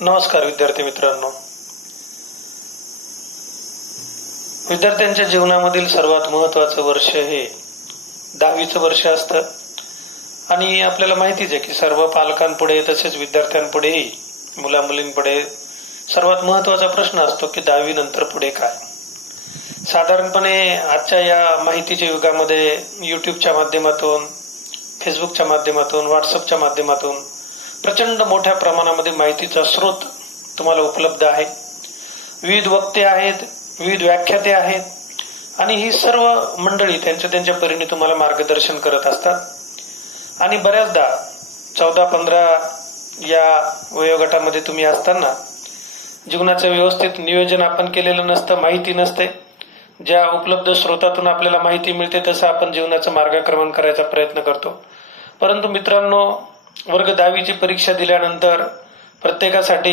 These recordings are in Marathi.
नमस्कार विद्यार्थी मित्रांनो. विद्यार्थ्यांच्या जीवनामधील सर्वात महत्वाचं वर्ष हे 10वीचं वर्ष असतं आणि आपल्याला माहितीच आहे की सर्व पालकांपुढे तसेच विद्यार्थ्यांपुढेही मुलामुलींपुढे सर्वात महत्वाचा प्रश्न असतो की 10वी नंतर पुढे काय. साधारणपणे आजच्या या माहितीच्या युगामध्ये युट्यूबच्या माध्यमातून, फेसबुकच्या माध्यमातून, व्हॉट्सअपच्या माध्यमातून प्रचंड मोठ्या प्रमाणामध्ये माहितीचा स्रोत तुम्हाला उपलब्ध आहे. विविध वक्ते आहेत, विविध व्याख्याते आहेत आणि ही सर्व मंडळी त्यांच्या परीने तुम्हाला मार्गदर्शन करत असतात. आणि बऱ्याचदा 14-15 या वयोगटामध्ये तुम्ही असताना जीवनाचं व्यवस्थित नियोजन आपण केलेलं नसतं, माहिती नसते. ज्या उपलब्ध स्रोतातून आपल्याला माहिती मिळते तसं आपण जीवनाचं मार्गक्रमण करायचा प्रयत्न करतो. परंतु मित्रांनो, वर्ग 10वीची परीक्षा दिल्यानंतर प्रत्येकासाठी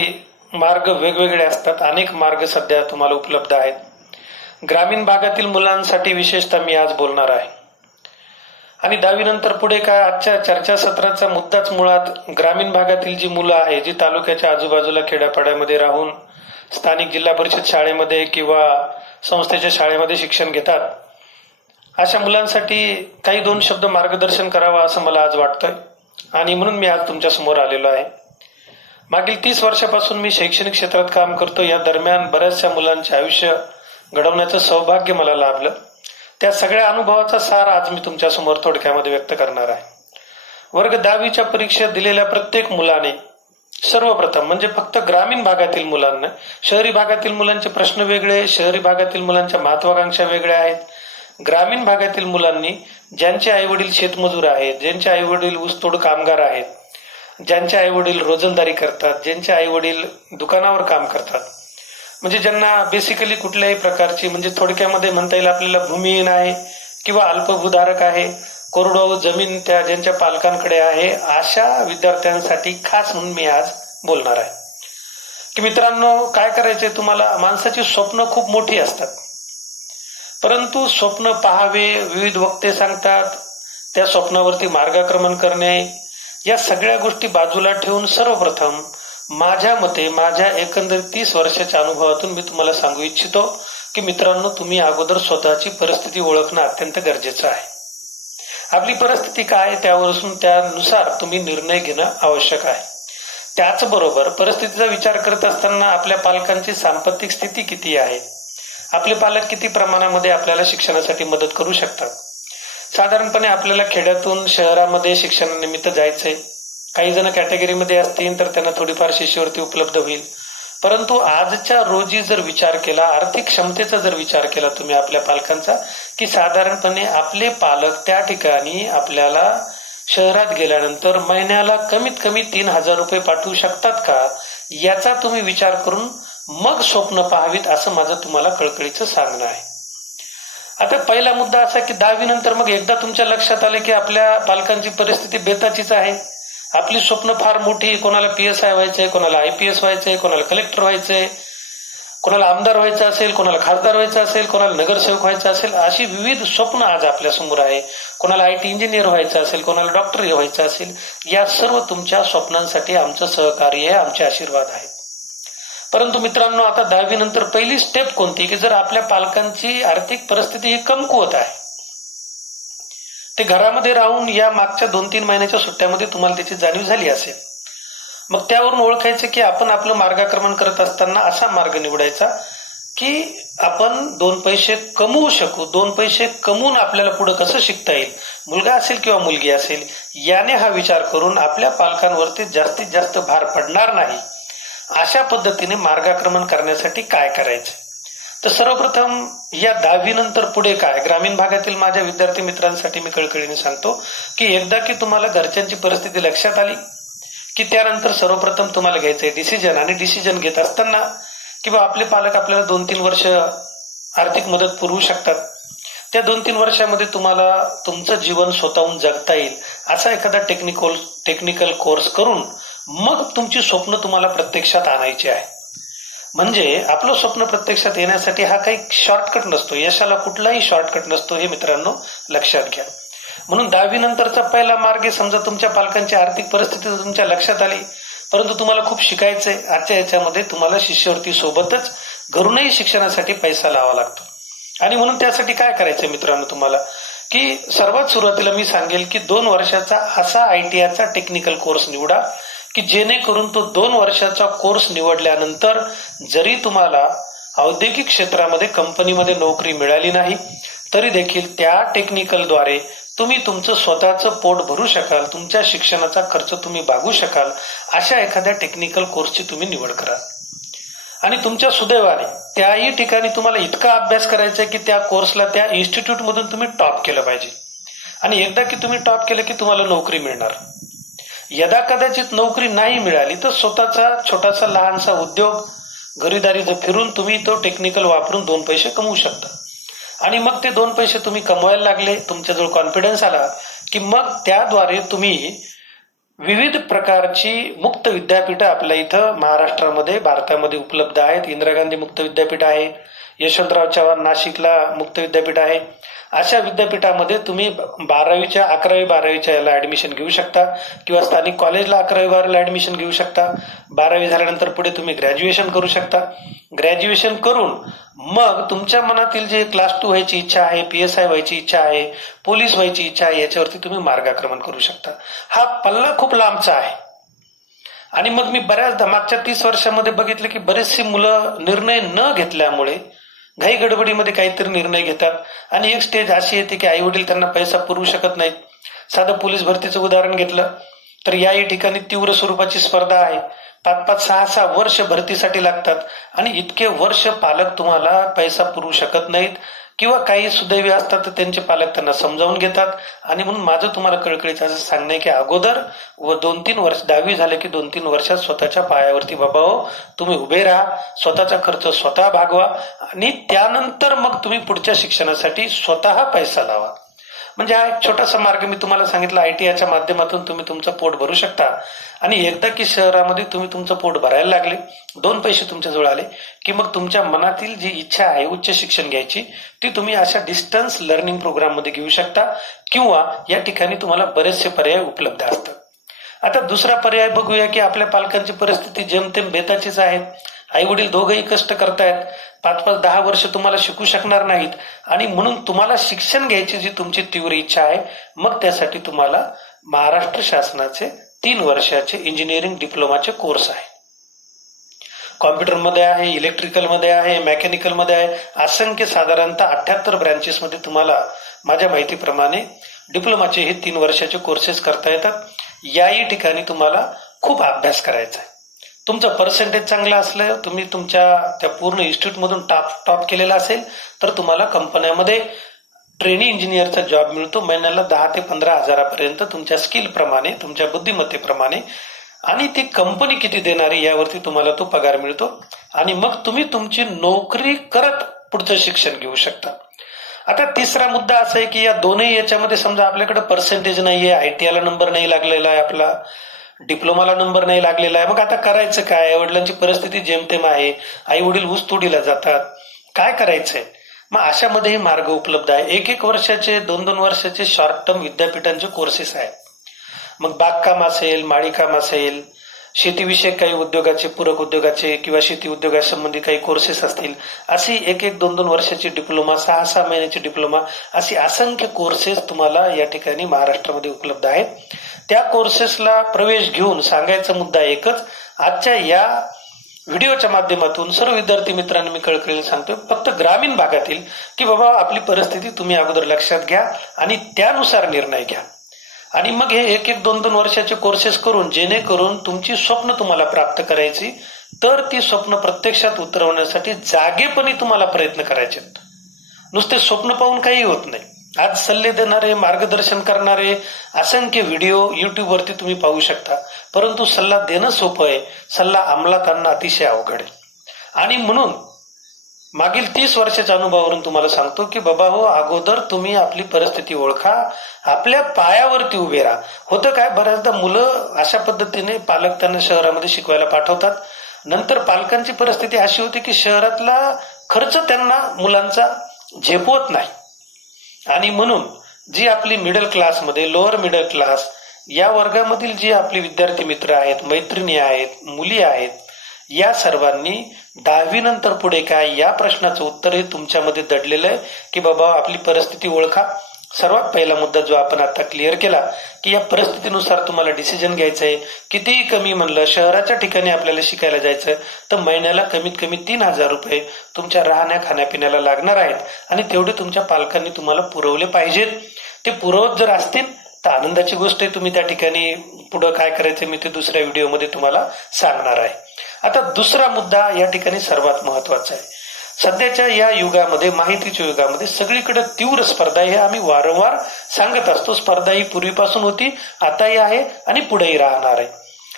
मार्ग वेगवेगळे असतात. अनेक मार्ग सध्या तुम्हाला उपलब्ध आहेत. ग्रामीण भागातील मुलांसाठी विशेषतः मी आज बोलणार आहे. आणि 10वी नंतर पुढे काय, आजच्या चर्चासत्राचा मुद्दाच मुळात ग्रामीण भागातील जी मुलं आहेत, जी तालुक्याच्या आजूबाजूला खेड्यापाड्यामध्ये राहून स्थानिक जिल्हा परिषद शाळेमध्ये किंवा संस्थेच्या शाळेमध्ये शिक्षण घेतात, अशा मुलांसाठी काही 2 शब्द मार्गदर्शन करावं असं मला आज वाटतंय. आणि म्हणून मी आज तुमच्या समोर आलेलो आहे. मागील 30 वर्षापासून मी शैक्षणिक क्षेत्रात काम करतो. या दरम्यान बऱ्याचशा मुलांचे आयुष्य घडवण्याचं सौभाग्य मला लाभलं. त्या सगळ्या अनुभवाचा सार आज मी तुमच्या समोर थोडक्यामध्ये व्यक्त करणार आहे. वर्ग 10वीच्या परीक्षा दिलेल्या प्रत्येक मुलाने सर्वप्रथम म्हणजे फक्त ग्रामीण भागातील मुलांना, शहरी भागातील मुलांचे प्रश्न वेगळे, शहरी भागातील मुलांच्या महत्वाकांक्षा वेगळ्या आहेत. ग्रामीण भागातील मुलांनी ज्यांचे आई वडील शेतमजूर आहेत, ज्यांचे आई वडील ऊसतोड कामगार आहेत, ज्यांचे आई वडील रोजंदारी करतात, ज्यांचे आई वडील दुकानावर काम करतात, म्हणजे ज्यांना बेसिकली कुठल्याही प्रकारची म्हणजे थोडक्यामध्ये म्हणता येईल आपल्याला भूमिहीन आहे किंवा अल्पभूधारक आहे, कोरडवाहू जमीन त्या ज्यांच्या पालकांकडे आहे, अशा विद्यार्थ्यांसाठी खास म्हणून मी आज बोलणार आहे. की मित्रांनो, काय करायचंय तुम्हाला, माणसाची स्वप्न खूप मोठी असतात, परंतु स्वप्न पहावे, विविध वक्ते सांगतात, त्या स्वप्नावरती मार्गक्रमण करणे, या सगळ्या गोष्टी बाजूला ठेवून सर्वप्रथम माझ्या मते, माझ्या एकंदरीत 30 वर्षाच्या अनुभवातून मी तुम्हाला सांगू इच्छितो की मित्रांनो, तुम्ही अगोदर स्वतःची परिस्थिती ओळखणं अत्यंत गरजेचं आहे. आपली परिस्थिती काय, त्यानुसार तुम्ही निर्णय घेणं आवश्यक आहे. त्याचबरोबर परिस्थितीचा विचार करत असताना आपल्या पालकांची सांपत्तिक स्थिती किती आहे, आपले पालक किती प्रमाणामध्ये आपल्याला शिक्षणासाठी मदत करू शकतात. साधारणपणे आपल्याला खेड्यातून शहरामध्ये शिक्षणानिमित्त जायचंय. काही जण कॅटेगरीमध्ये असतील तर त्यांना थोडीफार शिष्यवृत्ती उपलब्ध होईल. परंतु आजच्या रोजी जर विचार केला, आर्थिक क्षमतेचा जर विचार केला तुम्ही आपल्या पालकांचा, की साधारणपणे आपले पालक त्या ठिकाणी आपल्याला शहरात गेल्यानंतर महिन्याला कमीत कमी 3,000 रुपये पाठवू शकतात का, याचा तुम्ही विचार करून मग स्वप्न पाहावीत, असं माझं तुम्हाला कळकळीचं सांगणं आहे. आता पहिला मुद्दा असा की 10वी नंतर मग एकदा तुमच्या लक्षात आले की आपल्या पालकांची परिस्थिती बेताचीच आहे, आपली स्वप्न फार मोठी, कोणाला PSI व्हायचंय, कोणाला IPS व्हायचंय, कोणाला कलेक्टर व्हायचंय, कोणाला आमदार व्हायचं असेल, कोणाला खासदार व्हायचं असेल, कोणाला नगरसेवक व्हायचं असेल, अशी विविध स्वप्न आज आपल्या समोर आहे. कोणाला IT इंजिनियर व्हायचं असेल, कोणाला डॉक्टर व्हायचं असेल. या सर्व तुमच्या स्वप्नांसाठी आमचं सहकार्य आहे, आमचे आशीर्वाद आहेत. परंतु मित्रांनो, आता 10वी नंतर पहिली स्टेप कोणती, की जर आपल्या पालकांची आर्थिक परिस्थिती ही कमकुवत आहे, ते घरामध्ये राहून या मागच्या 2-3 महिन्याच्या सुट्ट्यामध्ये तुम्हाला त्याची जाणीव झाली असेल, मग त्यावरून ओळखायचं की आपण आपलं मार्गक्रमण करत असताना असा मार्ग निवडायचा की आपण 2 पैसे कमवू शकू. 2 पैसे कमवून आपल्याला पुढे कसं शिकता येईल, मुलगा असेल किंवा मुलगी असेल, याने हा विचार करून आपल्या पालकांवरती जास्तीत जास्त भार पडणार नाही, अशा पद्धतीने मार्गक्रमण करण्यासाठी काय करायचं. तर सर्वप्रथम या 10वी नंतर पुढे काय, ग्रामीण भागातील माझ्या विद्यार्थी मित्रांसाठी मी कळकळीने सांगतो की एकदा की तुम्हाला घरच्यांची परिस्थिती लक्षात आली की त्यानंतर सर्वप्रथम तुम्हाला घ्यायचंय डिसिजन. आणि डिसिजन घेत असताना किंवा आपले पालक आपल्याला 2-3 वर्ष आर्थिक मदत पुरवू शकतात, त्या 2-3 वर्षामध्ये तुम्हाला तुमचं जीवन स्वतःहून जगता येईल असा एखादा टेक्निकल कोर्स करून मग तुमची स्वप्न तुम्हाला प्रत्यक्षात आणायची आहे. म्हणजे आपलं स्वप्न प्रत्यक्षात येण्यासाठी हा काही शॉर्टकट नसतो, यशाला कुठलाही शॉर्टकट नसतो, हे मित्रांनो लक्षात घ्या. म्हणून 10वी नंतरचा पहिला मार्ग, समजा तुमच्या पालकांची आर्थिक परिस्थिती तुमच्या लक्षात आली परंतु तुम्हाला खूप शिकायचंय. आजच्या याच्यामध्ये तुम्हाला शिष्यवृत्ती सोबतच घरूनही शिक्षणासाठी पैसा लावा लागतो. आणि म्हणून त्यासाठी काय करायचंय मित्रांनो तुम्हाला, की सर्वात सुरुवातीला मी सांगेल की 2 वर्षाचा असा ITIचा टेक्निकल कोर्स निवडा की जेणेकरून तो 2 वर्षाचा कोर्स निवडल्यानंतर जरी तुम्हाला औद्योगिक क्षेत्रामध्ये कंपनीमध्ये नोकरी मिळाली नाही तरी देखील त्या टेक्निकलद्वारे तुम्ही तुमचं स्वतःचं पोट भरू शकाल, तुमच्या शिक्षणाचा खर्च तुम्ही भागू शकाल. अशा एखाद्या टेक्निकल कोर्सची तुम्ही निवड करा. आणि तुमच्या सुदैवाने त्याही ठिकाणी तुम्हाला इतका अभ्यास करायचा आहे की त्या कोर्सला त्या इन्स्टिट्यूटमधून तुम्ही टॉप केलं पाहिजे. आणि एकदा की तुम्ही टॉप केलं की तुम्हाला नोकरी मिळणार. यदा कदाचित नोकरी नाही मिळाली तर स्वतःचा छोटासा लहानसा उद्योग घरीदारीचं फिरून तुम्ही तो टेक्निकल वापरून 2 पैसे कमवू शकता. आणि मग ते 2 पैसे तुम्ही कमवायला लागले, तुमच्याजवळ कॉन्फिडन्स आला की मग त्याद्वारे तुम्ही विविध प्रकारची मुक्त विद्यापीठं आपल्या इथं महाराष्ट्रामध्ये भारतामध्ये उपलब्ध आहेत. इंदिरा गांधी मुक्त विद्यापीठ आहे, यशवंतराव चव्हाण नाशिकला मुक्त विद्यापीठ आहे. अशा विद्यापीठामध्ये तुम्ही 11वीच्या 12वीच्या याला ऍडमिशन घेऊ शकता किंवा स्थानिक कॉलेजला 11वी-12वीला ऍडमिशन घेऊ शकता. 12वी झाल्यानंतर पुढे तुम्ही ग्रॅज्युएशन करू शकता. ग्रॅज्युएशन करून मग तुमच्या मनातील जे क्लास 2 व्हायची इच्छा आहे, PSI व्हायची इच्छा आहे, पोलीस व्हायची इच्छा आहे, याच्यावरती तुम्ही मार्गाक्रमण करू शकता. हा पल्ला खूप लांबचा आहे. आणि मग मी बऱ्याचदा मागच्या 30 वर्षामध्ये बघितलं की बरेचशी मुलं निर्णय न घेतल्यामुळे घाई गडबडीमध्ये काहीतरी निर्णय घेतात आणि एक स्टेज अशी येते की आई वडील त्यांना पैसा पुरवू शकत नाहीत. साधं पोलीस भरतीचं उदाहरण घेतलं तर याही ठिकाणी तीव्र स्वरूपाची स्पर्धा आहे. 5-5, 6-6 वर्ष भरतीसाठी लागतात आणि इतके वर्ष पालक तुम्हाला पैसा पुरवू शकत नाहीत किंवा काही सुदैवी असतात तर त्यांचे पालक त्यांना समजावून घेतात. आणि म्हणून माझं तुम्हाला कळकळीचं असं सांगणं आहे की अगोदर 2-3 वर्ष 10वी झाले की 2-3 वर्षात स्वतःच्या पायावरती बाबा हो तुम्ही उभे राहा, स्वतःचा खर्च स्वतः भागवा आणि त्यानंतर मग तुम्ही पुढच्या शिक्षणासाठी स्वतः पैसा लावा. म्हणजे हा एक छोटासा मार्ग मी तुम्हाला सांगितला. ITIच्या माध्यमातून तुम्ही तुमचं पोट भरू शकता. आणि एकदा की शहरामध्ये तुम्ही तुमचं पोट भरायला लागले, 2 पैसे तुमच्याजवळ आले की मग तुमच्या मनातील जी इच्छा आहे उच्च शिक्षण घ्यायची ती तुम्ही अशा डिस्टन्स लर्निंग प्रोग्राम मध्ये घेऊ शकता किंवा या ठिकाणी तुम्हाला बरेचसे पर्याय उपलब्ध असतात. आता दुसरा पर्याय बघूया की आपल्या पालकांची परिस्थिती जेमतेम बेताचीच आहे. आई वडील दोघंही कष्ट करतायत, 5-5, 10 वर्ष तुम्हाला शिकू शकणार नाहीत आणि म्हणून तुम्हाला शिक्षण घ्यायची जी तुमची तीव्र इच्छा आहे मग त्यासाठी तुम्हाला महाराष्ट्र शासनाचे 3 वर्षाचे इंजिनिअरिंग डिप्लोमाचे कोर्स आहे. कॉम्प्युटरमध्ये आहे, इलेक्ट्रिकलमध्ये आहे, मेकॅनिकलमध्ये आहे, असंख्य साधारणतः 78 ब्रँचेसमध्ये तुम्हाला माझ्या माहितीप्रमाणे डिप्लोमाचे हे 3 वर्षाचे कोर्सेस करता येतात. याही ठिकाणी तुम्हाला खूप अभ्यास करायचा आहे. तुमचं पर्सेंटेज चांगलं असलं, तुम्ही तुमच्या त्या पूर्ण इन्स्टिट्यूटमधून टॉप केलेला असेल तर तुम्हाला कंपन्यामध्ये ट्रेनी इंजिनियरचा जॉब मिळतो. महिन्याला 10 ते 15 हजारापर्यंत तुमच्या स्किल प्रमाणे, तुमच्या बुद्धिमत्तेप्रमाणे आणि ती कंपनी किती देणारी यावरती तुम्हाला तो पगार मिळतो. आणि मग तुम्ही तुमची नोकरी करत पुढचं शिक्षण घेऊ शकता. आता तिसरा मुद्दा असा आहे की या दोन्ही याच्यामध्ये समजा आपल्याकडे पर्सेंटेज नाहीये, ITIला नंबर नाही लागलेला आहे, आपला डिप्लोमाला नंबर नाही लागलेला आहे. मग आता करायचं काय? आई वडिलांची परिस्थिती जेमतेम आहे, आई वडील ऊसतोडीला जातात, काय करायचंय? मग अशामध्येही मार्ग उपलब्ध आहे. 1-1 वर्षाचे 2-2 वर्षाचे शॉर्ट टर्म विद्यापीठांचे कोर्सेस आहेत. मग बागकाम असेल, माळीकाम असेल, शेतीविषयक काही उद्योगाचे, पूरक उद्योगाचे किंवा शेती उद्योगासंबंधी काही कोर्सेस असतील, अशी 1-1, 2-2 वर्षाची डिप्लोमा, 6-6 महिन्याची डिप्लोमा, अशी असंख्य कोर्सेस तुम्हाला या ठिकाणी महाराष्ट्रामध्ये उपलब्ध आहेत. त्या कोर्सेसला प्रवेश घेऊन सांगायचा मुद्दा एकच, आजच्या या व्हिडिओच्या माध्यमातून सर्व विद्यार्थी मित्रांनी मी कळकळीने सांगतोय, फक्त ग्रामीण भागातील की बाबा आपली परिस्थिती तुम्ही अगोदर लक्षात घ्या आणि त्यानुसार निर्णय घ्या. आणि मग हे 1-1, 2-2 वर्षाचे कोर्सेस करून जेणेकरून तुमची स्वप्न तुम्हाला प्राप्त करायची, तर ती स्वप्न प्रत्यक्षात उतरवण्यासाठी जागेपणी तुम्हाला प्रयत्न करायचे. नुसते स्वप्न पाहून काही होत नाही. आज सल्ले देणारे, मार्गदर्शन करणारे असंख्य व्हिडिओ युट्यूबवरती तुम्ही पाहू शकता, परंतु सल्ला देणं सोपं आहे, सल्ला अंमलात आणणं अतिशय अवघड आहे. आणि म्हणून मागील 30 वर्षाच्या अनुभवावरून तुम्हाला सांगतो की बाबा हो, अगोदर तुम्ही आपली परिस्थिती ओळखा, आपल्या पायावरती उभे राहा. होतं काय, बऱ्याचदा मुलं अशा पद्धतीने पालक त्यांना शहरामध्ये शिकवायला पाठवतात. नंतर पालकांची परिस्थिती अशी होती की शहरातला खर्च त्यांना मुलांचा झेपवत नाही. आणि म्हणून जी आपली मिडल क्लासमध्ये, लोअर मिडल क्लास या वर्गामधील जे आपले विद्यार्थी मित्र आहेत, मैत्रिणी आहेत, मुली आहेत, या सर्वांनी 10वी नंतर पुढे काय या प्रश्नाचं उत्तर हे तुमच्यामध्ये दडलेलं आहे की बाबा आपली परिस्थिती ओळखा. सर्वात पहिला मुद्दा जो आपण आता क्लिअर केला की या परिस्थितीनुसार तुम्हाला डिसिजन घ्यायचं आहे. कितीही कमी म्हणलं, शहराच्या ठिकाणी आपल्याला शिकायला जायचं तर महिन्याला कमीत कमी 3,000 रुपये तुमच्या राहण्या खाण्यापिण्याला लागणार आहेत आणि तेवढे तुमच्या पालकांनी तुम्हाला पुरवले पाहिजेत. ते पुरवत जर असतील तर आनंदाची गोष्ट आहे. तुम्ही त्या ठिकाणी पुढे काय करायचं मी ते दुसऱ्या व्हिडिओमध्ये तुम्हाला सांगणार आहे. आता दुसरा मुद्दा या ठिकाणी सर्वात महत्वाचा आहे. सध्याच्या या युगामध्ये, माहितीच्या युगामध्ये सगळीकडे तीव्र स्पर्धा हे आम्ही वारंवार सांगत असतो. स्पर्धा ही पूर्वीपासून होती, आताही आहे आणि पुढेही राहणार आहे.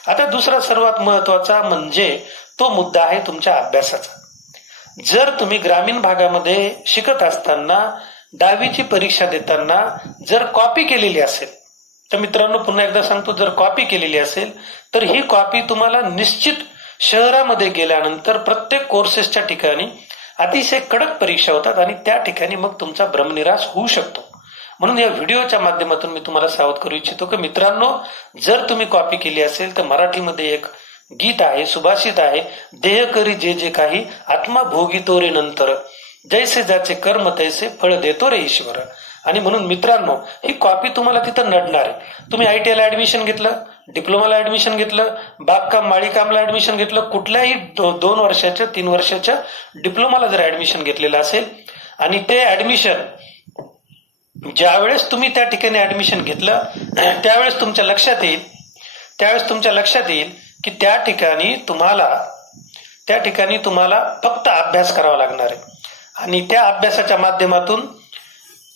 आता दुसरा सर्वात महत्वाचा म्हणजे तो मुद्दा आहे तुमच्या अभ्यासाचा. जर तुम्ही ग्रामीण भागामध्ये शिकत असताना 10वीची परीक्षा देताना जर कॉपी केलेली असेल तर मित्रांनो पुन्हा एकदा सांगतो, जर कॉपी केलेली असेल तर ही कॉपी तुम्हाला निश्चित शहरामध्ये गेल्यानंतर प्रत्येक कोर्सेसच्या ठिकाणी अतिशय कडक परीक्षा होतात आणि त्या ठिकाणी मग तुमचा भ्रमनिराश होऊ शकतो. म्हणून या व्हिडिओच्या माध्यमातून मी तुम्हाला सावध करू इच्छितो की मित्रांनो, जर तुम्ही कॉपी केली असेल तर मराठीमध्ये एक गीत आहे, सुभाषित आहे, देह करी जे जे काही आत्मा भोगितो रे नंतर, जैसे जाचे कर्म तैसे फळ देतो रे ईश्वर. आणि म्हणून मित्रांनो ही कॉपी तुम्हाला तिथं नडणार आहे. तुम्ही ITI ला ऍडमिशन घेतलं, डिप्लोमाला ऍडमिशन घेतलं, बागकाम माळीकामला ऍडमिशन घेतलं, कुठल्याही 2 वर्षाच्या 3 वर्षाच्या डिप्लोमाला जर ऍडमिशन घेतलेलं असेल आणि ते ऍडमिशन ज्यावेळेस तुम्ही त्या ठिकाणी ऍडमिशन घेतलं त्यावेळेस तुमच्या लक्षात येईल की त्या ठिकाणी तुम्हाला फक्त अभ्यास करावा लागणार आहे आणि त्या अभ्यासाच्या माध्यमातून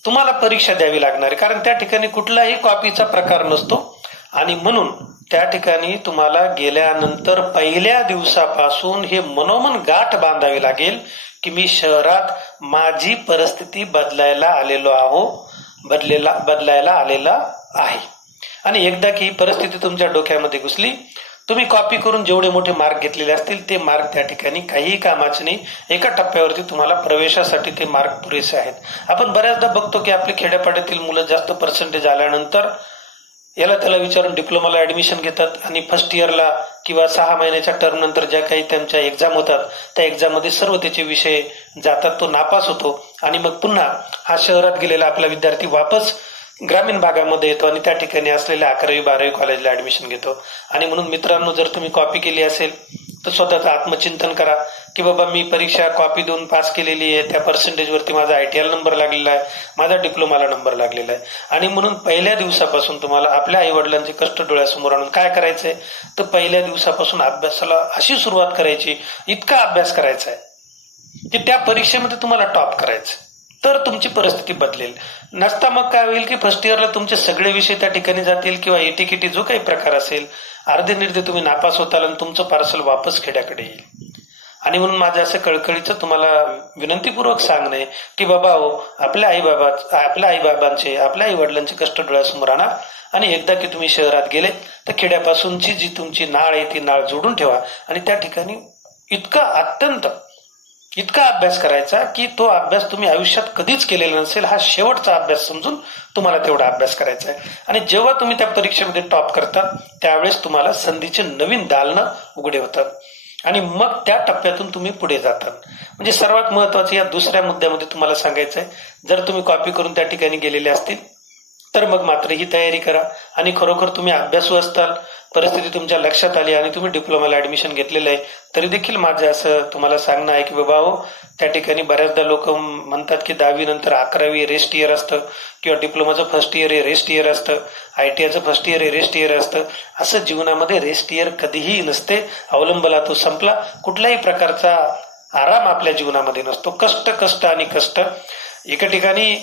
तुम्हाला परीक्षा द्यावी लागणार आहे. कारण त्या ठिकाणी कुठलाही कॉपीचा प्रकार नसतो आणि म्हणून त्या ठिकाणी तुम्हाला गेल्यानंतर पहिल्या दिवसापासून हे मनोमन गाठ बांधावी लागेल की मी शहरात माझी परिस्थिती बदलायला आलेला आहे. आणि एकदा की ही परिस्थिती तुमच्या डोक्यामध्ये घुसली, तुम्ही कॉपी करून जेवढे मोठे मार्क घेतलेले असतील ते मार्क त्या ठिकाणी काहीही कामाचे नाही. एका टप्प्यावरती तुम्हाला प्रवेशासाठी ते मार्क पुरेसे आहेत. आपण बऱ्याचदा बघतो की आपले खेड्यापाड्यातील मुलं जास्त पर्सेंटेज आल्यानंतर याला त्याला विचारून डिप्लोमाला ऍडमिशन घेतात आणि फर्स्ट इयरला किंवा 6 महिन्याच्या टर्म नंतर ज्या काही त्यांच्या एक्झाम होतात त्या एक्झाम मध्ये सर्व त्याचे विषय जातात, तो नापास होतो आणि मग पुन्हा हा शहरात गेलेला आपला विद्यार्थी वापस ग्रामीण भागामध्ये येतो आणि त्या ठिकाणी असलेल्या 11वी 12वी कॉलेजला ऍडमिशन घेतो. आणि म्हणून मित्रांनो, जर तुम्ही कॉपी केली असेल तर स्वतःचं आत्मचिंतन करा की बाबा मी परीक्षा कॉपी देऊन पास केलेली आहे, त्या पर्सेंटेजवरती माझा ITI नंबर लागलेला आहे, माझा डिप्लोमाला नंबर लागलेला आहे. आणि म्हणून पहिल्या दिवसापासून तुम्हाला आपल्या आई वडिलांचे कष्ट डोळ्यासमोर आणून काय करायचंय तर पहिल्या दिवसापासून अभ्यासाला अशी सुरुवात करायची, इतका अभ्यास करायचा आहे की त्या परीक्षेमध्ये तुम्हाला टॉप करायचं, तर तुमची परिस्थिती बदलेल. नसता मग काय होईल की फर्स्ट इयरला तुमचे सगळे विषय त्या ठिकाणी जातील किंवा एटीकेटी जो काही प्रकार असेल अर्धे निर्धे तुम्ही नापास होताल आणि तुमचं पार्सल वापस खेड्याकडे येईल. आणि म्हणून माझं असं कळकळीचं तुम्हाला विनंतीपूर्वक सांगणं की बाबा हो, आपल्या आईबाबांचे आपल्या आई वडिलांचे कष्ट डोळ्यासमोर आणा आणि एकदा की तुम्ही शहरात गेले तर खेड्यापासूनची जी तुमची नाळ आहे ती नाळ जोडून ठेवा आणि त्या ठिकाणी इतका अभ्यास करायचा की तो अभ्यास तुम्ही आयुष्यात कधीच केलेला नसेल, हा शेवटचा अभ्यास समजून तुम्हाला तेवढा अभ्यास करायचा आहे. आणि जेव्हा तुम्ही त्या परीक्षेमध्ये टॉप करता त्यावेळेस तुम्हाला संधीचे नवीन दालनं उघडे होतात आणि मग त्या टप्प्यातून तुम्ही पुढे जातात. म्हणजे सर्वात महत्वाचं या दुसऱ्या मुद्द्यामध्ये तुम्हाला सांगायचं आहे, जर तुम्ही कॉपी करून त्या ठिकाणी गेलेले असतील तर मग मात्र ही तयारी करा आणि खरोखर तुम्ही अभ्यासू असताल, परिस्थिती तुमच्या लक्षात आली आणि तुम्ही डिप्लोमाला ऍडमिशन घेतलेलं आहे तरी देखील माझं असं तुम्हाला सांगणं आहे की बाबा हो, त्या ठिकाणी बऱ्याचदा लोक म्हणतात की 10वी नंतर 11वी रेस्ट इयर असतं किंवा डिप्लोमाचं फर्स्ट इयर हे रेस्ट इयर असतं, ITIचं फर्स्ट इयर हे रेस्ट इयर असतं. असं जीवनामध्ये रेस्ट इयर कधीही नसते. अवलंबला तो संपला. कुठल्याही प्रकारचा आराम आपल्या जीवनामध्ये नसतो. कष्ट आणि कष्ट. एका ठिकाणी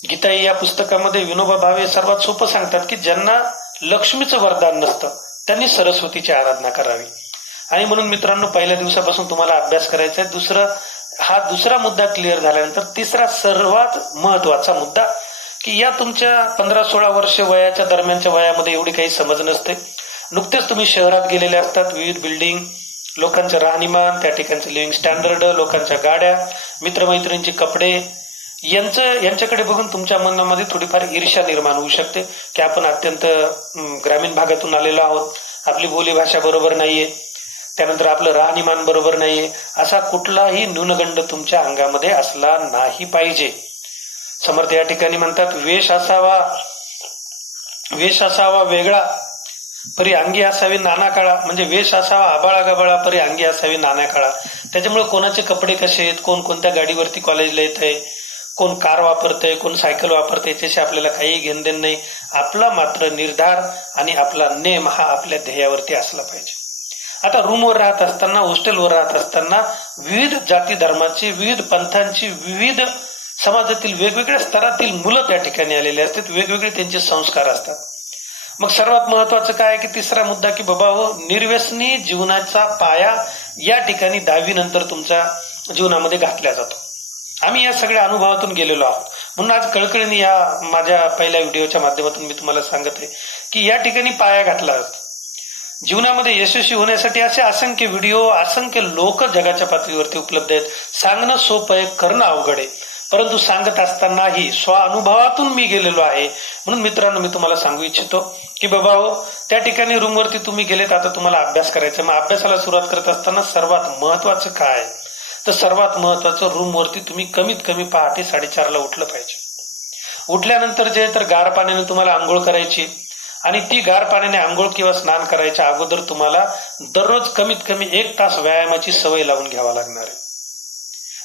गीताई या पुस्तकामध्ये विनोबा भावे सर्वात सोपं सांगतात की ज्यांना लक्ष्मीचं वरदान नसतं त्यांनी सरस्वतीची आराधना करावी. आणि म्हणून मित्रांनो, पहिल्या दिवसापासून तुम्हाला अभ्यास करायचा आहे. हा दुसरा मुद्दा क्लिअर झाल्यानंतर तिसरा सर्वात महत्वाचा मुद्दा की या तुमच्या 15-16 वर्ष वयाच्या दरम्यानच्या वयामध्ये एवढी काही समज नसते. नुकतेच तुम्ही शहरात गेलेले असतात, विविध बिल्डिंग, लोकांचं राहणीमान, त्या ठिकाणचं लिव्हिंग स्टँडर्ड, लोकांच्या गाड्या, मित्रमैत्रिणींचे कपडे, यांच्याकडे बघून तुमच्या मनामध्ये थोडीफार ईर्ष्या निर्माण होऊ शकते की आपण अत्यंत ग्रामीण भागातून आलेलो आहोत, आपली बोलीभाषा बरोबर नाहीये, त्यानंतर आपलं राहणीमान बरोबर नाहीये, असा कुठलाही न्यूनगंड तुमच्या अंगामध्ये असला नाही पाहिजे. समर्थ या ठिकाणी म्हणतात, वेश असावा वेगळा परी अंगी असावी नाना काळा. म्हणजे वेश असावा आबाळा गबाळा परी अंगी असावी नाना काळा. त्याच्यामुळे कोणाचे कपडे कसे आहेत, कोण कोणत्या गाडीवरती कॉलेजला येत आहे, कोण कार वापरतय, कोण सायकल वापरतय, त्याशी आपल्याला काही घेणं देणं नाही. आपला मात्र निर्धार आणि आपला नेम हा आपल्या ध्येयावरती असला पाहिजे. आता रूमवर राहत असताना, हॉस्टेलवर राहत असताना विविध जाती धर्माची, विविध पंथांची, विविध समाजातील वेगवेगळ्या स्तरातील मुलं त्या ठिकाणी आलेले असतात, वेगवेगळे त्यांचे संस्कार असतात. मग सर्वात महत्वाचं काय की तिसरा मुद्दा की बाबा हो, निर्व्यसनी जीवनाचा पाया या ठिकाणी 10वी नंतर तुमच्या जीवनामध्ये घातला जातो. आम्ही या सगळ्या अनुभवातून गेलेलो आहोत. म्हणून आज कळकळीने या माझ्या पहिल्या व्हिडिओच्या माध्यमातून मी तुम्हाला सांगत आहे की या ठिकाणी पाया घातला जातो. जीवनामध्ये यशस्वी होण्यासाठी असे असंख्य व्हिडिओ, असंख्य लोक जगाच्या पातळीवरती उपलब्ध आहेत. सांगणं सोपं आहे, करणं अवघड आहे. परंतु सांगत असतानाही स्वानुभवातून मी गेलेलो आहे. म्हणून मित्रांनो, मी तुम्हाला सांगू इच्छितो की बाबा हो, त्या ठिकाणी रूमवरती तुम्ही गेलेत, आता तुम्हाला अभ्यास करायचा. मग अभ्यासाला सुरुवात करत असताना सर्वात महत्वाचं काय, तर सर्वात महत्वाचं रूमवरती तुम्ही कमीत कमी पहाटे 4:30ला उठलं पाहिजे. उठल्यानंतर जे तर गार पाण्याने तुम्हाला आंघोळ करायची आणि ती गार पाण्याने आंघोळ किंवा स्नान करायच्या अगोदर तुम्हाला दररोज कमीत कमी 1 तास व्यायामाची सवय लावून घ्यावा लागणार आहे.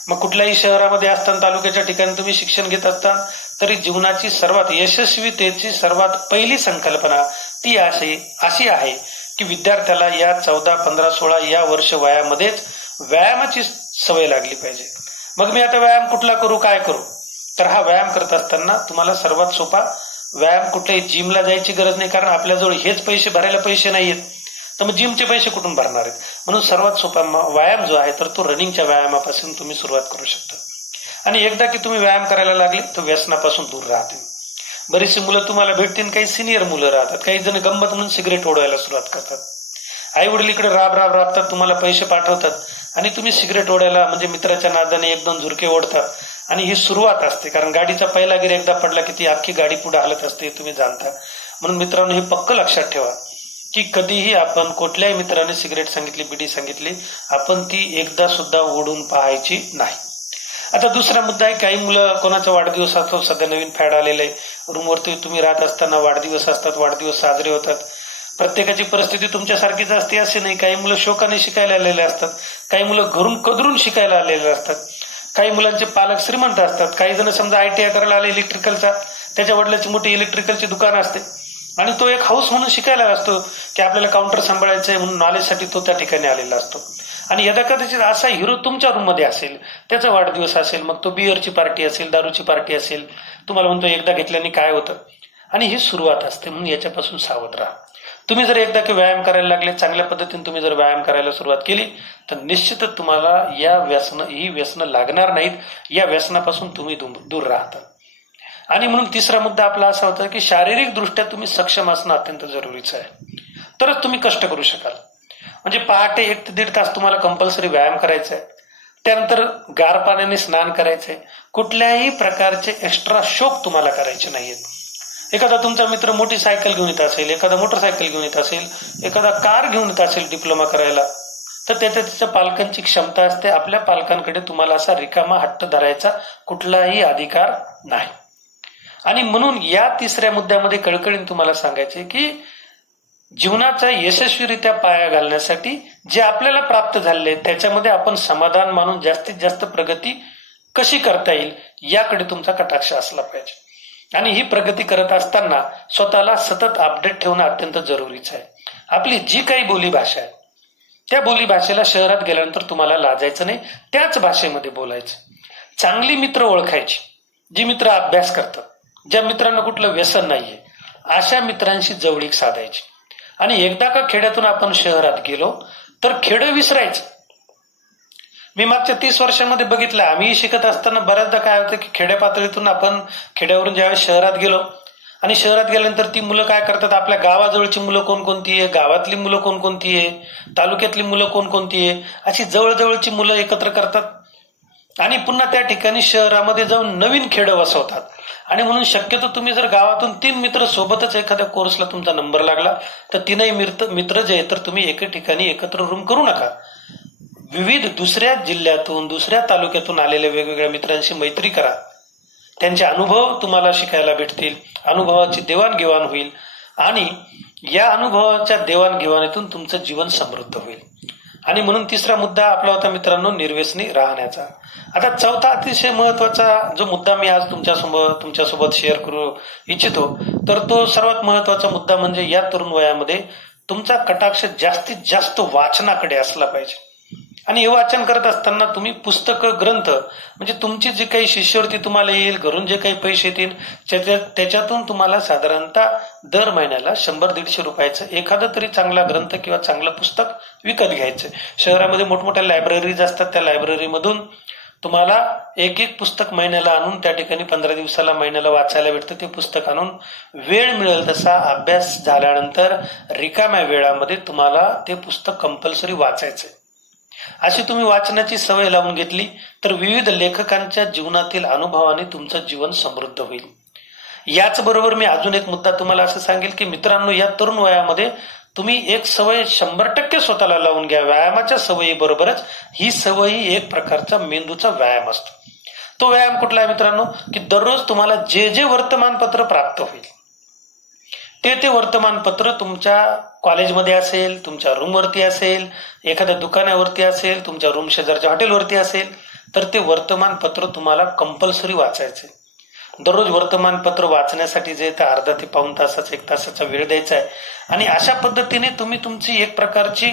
मग कुठल्याही शहरामध्ये असताना, तालुक्याच्या ठिकाणी तुम्ही शिक्षण घेत असताना, तरी जीवनाची सर्वात यशस्वीतेची सर्वात पहिली संकल्पना ती अशी आहे की विद्यार्थ्याला या 14, 15, 16 या वर्ष वयामध्येच व्यायामाची सवय लागली पाहिजे. मग मी आता व्यायाम कुठला करू, काय करू, तर हा व्यायाम करत असताना तुम्हाला सर्वात सोपा व्यायाम कुठल्याही जिमला जायची गरज नाही, कारण आपल्याजवळ हेच पैसे भरायला पैसे नाहीयेत, तर मग जिमचे पैसे कुठून भरणार आहेत. म्हणून सर्वात सोपा व्यायाम जो आहे तर तो रनिंगच्या व्यायामापासून तुम्ही सुरुवात करू शकता. आणि एकदा की तुम्ही व्यायाम करायला लागले तर व्यसनापासून दूर राहतील. बरीचशी मुलं तुम्हाला भेटतील, काही सिनियर मुलं राहतात, काही जण गंमत म्हणून सिगरेट ओढवायला सुरुवात करतात. आई वडील इकडे राबतात, तुम्हाला पैसे पाठवतात आणि तुम्ही सिगरेट ओढायला म्हणजे मित्राच्या नादाने 1-2 झुरके ओढतात. आणि ही सुरुवात असते, कारण गाडीचा पहिला गिर एकदा पडला की ती अख्खी गाडी पुढे हलत असते, तुम्ही जाणता. म्हणून मित्रांनो, हे पक्क लक्षात ठेवा की कधीही आपण कुठल्याही मित्राने सिगरेट सांगितली, बिडी सांगितली, आपण ती एकदा सुद्धा ओढून पाहायची नाही. आता दुसरा मुद्दा आहे, काही मुलं कोणाचा वाढदिवस असतो, सध्या नवीन फॅड आलेलं आहे, रूमवरती तुम्ही राहत असताना वाढदिवस असतात, वाढदिवस साजरे होतात. प्रत्येकाची परिस्थिती तुमच्यासारखीच असते असे नाही. काही मुलं शोकाने शिकायला आलेले असतात, काही मुलं घरून कदरून शिकायला आलेले असतात, काही मुलांचे पालक श्रीमंत असतात, काही जण समजा ITI करायला आले इलेक्ट्रिकलचा, त्याच्या वडिलांची मोठी इलेक्ट्रिकलची दुकान असते आणि तो एक हाऊस म्हणून शिकायला असतो की आपल्याला काउंटर सांभाळायचंय म्हणून नॉलेजसाठी तो त्या ठिकाणी आलेला असतो. आणि यदा कदाचित असा हिरो तुमच्या रूममध्ये असेल, त्याचा वाढदिवस असेल, मग तो बिअरची पार्टी असेल, दारूची पार्टी असेल, तुम्हाला म्हणतो एकदा घेतल्याने काय होतं, आणि ही सुरुवात असते. म्हणून याच्यापासून सावध राहा. तुम्ही जर एकदा की व्यायाम करायला लागले, चांगल्या पद्धतीने तुम्ही जर व्यायाम करायला सुरुवात केली तर निश्चितच तुम्हाला ही व्यसनं लागणार नाहीत. या व्यसनापासून तुम्ही दूर राहता. आणि म्हणून तिसरा मुद्दा आपला असा होता की शारीरिक दृष्ट्या तुम्ही सक्षम असणं अत्यंत जरुरीचं आहे, तरच तुम्ही कष्ट करू शकाल. म्हणजे पहाटे 1 ते 1.5 तास तुम्हाला कंपल्सरी व्यायाम करायचा आहे. त्यानंतर गार पाण्याने स्नान करायचंय. कुठल्याही प्रकारचे एक्स्ट्रा शौक तुम्हाला करायचे नाहीयेत. एखादा तुमचा मित्र मोठी सायकल घेऊन येत असेल, एखादा मोटरसायकल घेऊन येत असेल, एखादा कार घेऊन येत असेल डिप्लोमा करायला, तर त्याच्या पालकांची क्षमता असते. आपल्या पालकांकडे तुम्हाला असा रिकामा हट्ट धरायचा कुठलाही अधिकार नाही. आणि म्हणून या तिसऱ्या मुद्द्यामध्ये कळकळीने तुम्हाला सांगायचे की जीवनाचा यशस्वीरित्या पाया घालण्यासाठी जे आपल्याला प्राप्त झाले त्याच्यामध्ये आपण समाधान मानून जास्तीत जास्त प्रगती कशी करता येईल याकडे तुमचा कटाक्ष असला पाहिजे. आणि ही प्रगती करत असताना स्वतःला सतत अपडेट ठेवणं अत्यंत जरुरीचं आहे. आपली जी काही बोलीभाषा आहे त्या बोलीभाषेला शहरात गेल्यानंतर तुम्हाला लाजायचं नाही, त्याच भाषेमध्ये बोलायचं. चांगली मित्र ओळखायची, जी मित्र अभ्यास करतात, ज्या मित्रांना कुठलं व्यसन नाहीये, अशा मित्रांशी जवळीक साधायची. आणि एकदा का खेड्यातून आपण शहरात गेलो तर खेडं विसरायचं. मी मागच्या 30 वर्षांमध्ये बघितलं, आम्ही शिकत असताना बऱ्याचदा काय होतं की खेड्या पातळीतून आपण खेड्यावरून ज्यावेळेस शहरात गेलो आणि शहरात गेल्यानंतर ती मुलं काय करतात, आपल्या गावाजवळची मुलं कोणकोणती आहे, गावातली मुलं कोणकोणती आहे, तालुक्यातली मुलं कोणकोणती आहे, अशी जवळजवळची मुलं एकत्र करतात आणि पुन्हा त्या ठिकाणी शहरामध्ये जाऊन नवीन खेडं वसवतात. आणि म्हणून शक्यतो तुम्ही जर गावातून 3 मित्र सोबतच एखाद्या कोर्सला तुमचा नंबर लागला तर 3ही मित्र जे तर तुम्ही एका ठिकाणी एकत्र रूम करू नका. विविध दुसऱ्या जिल्ह्यातून दुसऱ्या तालुक्यातून आलेल्या वेगवेगळ्या मित्रांशी मैत्री करा. त्यांचे अनुभव तुम्हाला शिकायला भेटतील, अनुभवाची देवाणघेवाण होईल आणि या अनुभवाच्या देवाणघेवाणीतून तुमचं जीवन समृद्ध होईल. आणि म्हणून 3रा मुद्दा आपला होता मित्रांनो, निर्व्यसनी राहण्याचा. आता 4था अतिशय महत्वाचा जो मुद्दा मी आज तुमच्यासोबत शेअर करू इच्छितो, तर तो सर्वात महत्वाचा मुद्दा म्हणजे या तरुण वयामध्ये तुमचा कटाक्ष जास्तीत जास्त वाचनाकडे असला पाहिजे. आणि हे वाचन करत असताना तुम्ही पुस्तकं, ग्रंथ म्हणजे तुमची जी काही शिष्यवृत्ती तुम्हाला येईल, घरून जे काही पैसे येतील त्याच्यातून तुम्हाला साधारणतः दर महिन्याला 100-150 रुपयाचं एखादं तरी चांगला ग्रंथ किंवा चांगलं पुस्तक विकत घ्यायचं. शहरामध्ये मोठमोठ्या लायब्ररीज असतात, त्या लायब्ररीमधून तुम्हाला एक पुस्तक महिन्याला आणून त्या ठिकाणी 15 दिवसाला महिन्याला वाचायला भेटतं. ते पुस्तक आणून वेळ मिळेल तसा अभ्यास झाल्यानंतर रिकाम्या वेळामध्ये तुम्हाला ते पुस्तक कंपल्सरी वाचायचंय. अशी तुम्ही वाचनाची सवय लावून घेतली तर विविध लेखकांच्या जीवनातील अनुभवाने तुमचं जीवन समृद्ध होईल. याचबरोबर मी अजून एक मुद्दा तुम्हाला असं सांगेल की मित्रांनो, या तरुण वयामध्ये तुम्ही एक सवय 100% स्वतःला लावून घ्या. व्यायामाच्या सवयीबरोबरच ही सवय एक प्रकारचा मेंदूचा व्यायाम असतो. तो व्यायाम कुठला आहे मित्रांनो, की दररोज तुम्हाला जे वर्तमानपत्र प्राप्त होईल ते वर्तमानपत्र तुमच्या कॉलेजमध्ये असेल, तुमच्या रूमवरती असेल, एखाद्या दुकानावरती असेल, तुमच्या रूम शेजारच्या हॉटेलवरती असेल, तर ते वर्तमानपत्र तुम्हाला कंपल्सरी वाचायचे. दररोज वर्तमानपत्र वाचण्यासाठी जे तर अर्धा ते पाऊण तासाचा 1 तासाचा वेळ द्यायचा आहे. आणि अशा पद्धतीने तुम्ही तुमची एक प्रकारची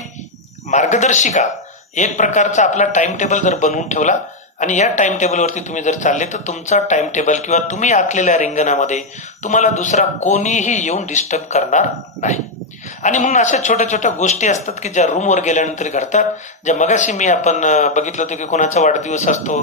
मार्गदर्शिका, एक प्रकारचा आपला टाइम टेबल जर बनवून ठेवला आणि या टाइम टेबलवरती तुम्ही जर चालले तर तुमचा टाइम टेबल किंवा तुम्ही आखलेल्या रिंगणामध्ये तुम्हाला दुसरा कोणीही येऊन डिस्टर्ब करणार नाही. आणि म्हणून अशा छोट्या छोट्या गोष्टी असतात की ज्या रूमवर गेल्यानंतर घडतात, ज्या मगाशी आपण बघितलं होतं की कोणाचा वाढदिवस असतो,